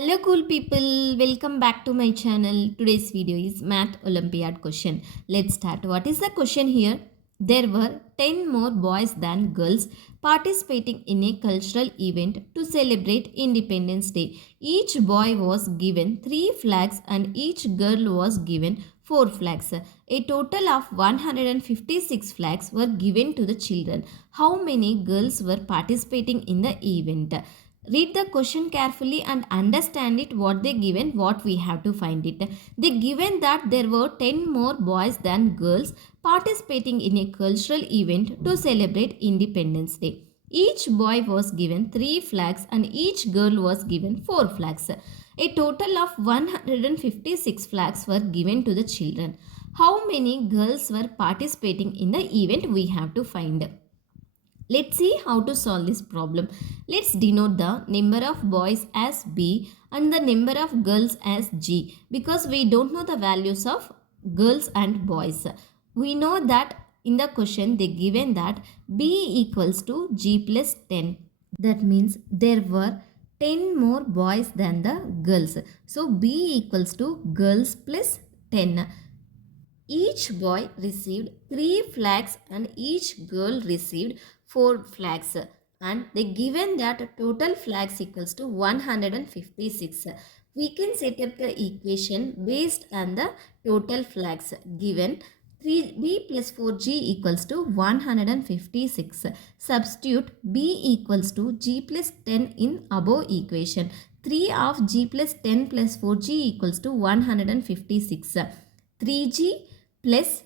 Hello cool people, welcome back to my channel. Today's video is Math Olympiad question. Let's start. What is the question here? There were 10 more boys than girls participating in a cultural event to celebrate Independence Day. Each boy was given 3 flags and each girl was given 4 flags. A total of 156 flags were given to the children. How many girls were participating in the event? Read the question carefully and understand it what they given, what we have to find it. They given that there were 10 more boys than girls participating in a cultural event to celebrate Independence Day. Each boy was given 3 flags and each girl was given 4 flags. A total of 156 flags were given to the children. How many girls were participating in the event we have to find. Let's see how to solve this problem. Let's denote the number of boys as B and the number of girls as G because we don't know the values of girls and boys. We know that in the question they given that B equals to G plus 10. That means there were 10 more boys than the girls. So B equals to girls plus 10. Each boy received 3 flags and each girl received 4 flags, and they given that total flags equals to 156. We can set up the equation based on the total flags given. 3b plus 4g equals to 156. Substitute b equals to g plus 10 in above equation. 3 of g plus 10 plus 4g equals to 156. 3g plus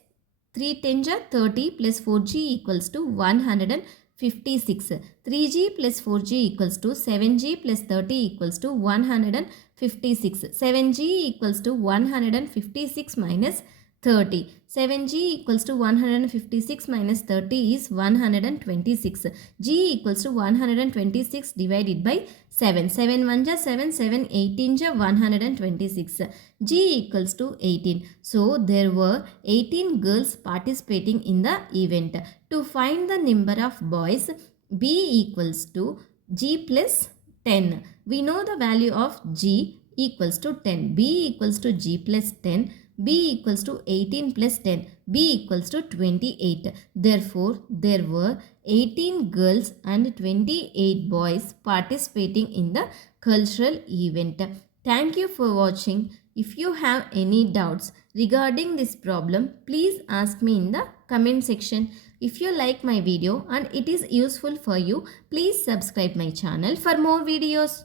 3 10 are 30 plus 4g equals to 156. 3g plus 4g equals to 7g plus 30 equals to 156. 7g equals to 156 minus 30. 7g equals to 156 minus 30 is 126. G equals to 126 divided by 7. 7 1 ja 7, 7 18 ja 126. G equals to 18. So there were 18 girls participating in the event. To find the number of boys, B equals to G plus 10. We know the value of G equals to 10. B equals to G plus 10. B equals to 18 plus 10. B equals to 28. Therefore, there were 18 girls and 28 boys participating in the cultural event. Thank you for watching. If you have any doubts regarding this problem, please ask me in the comment section. If you like my video and it is useful for you, please subscribe my channel for more videos.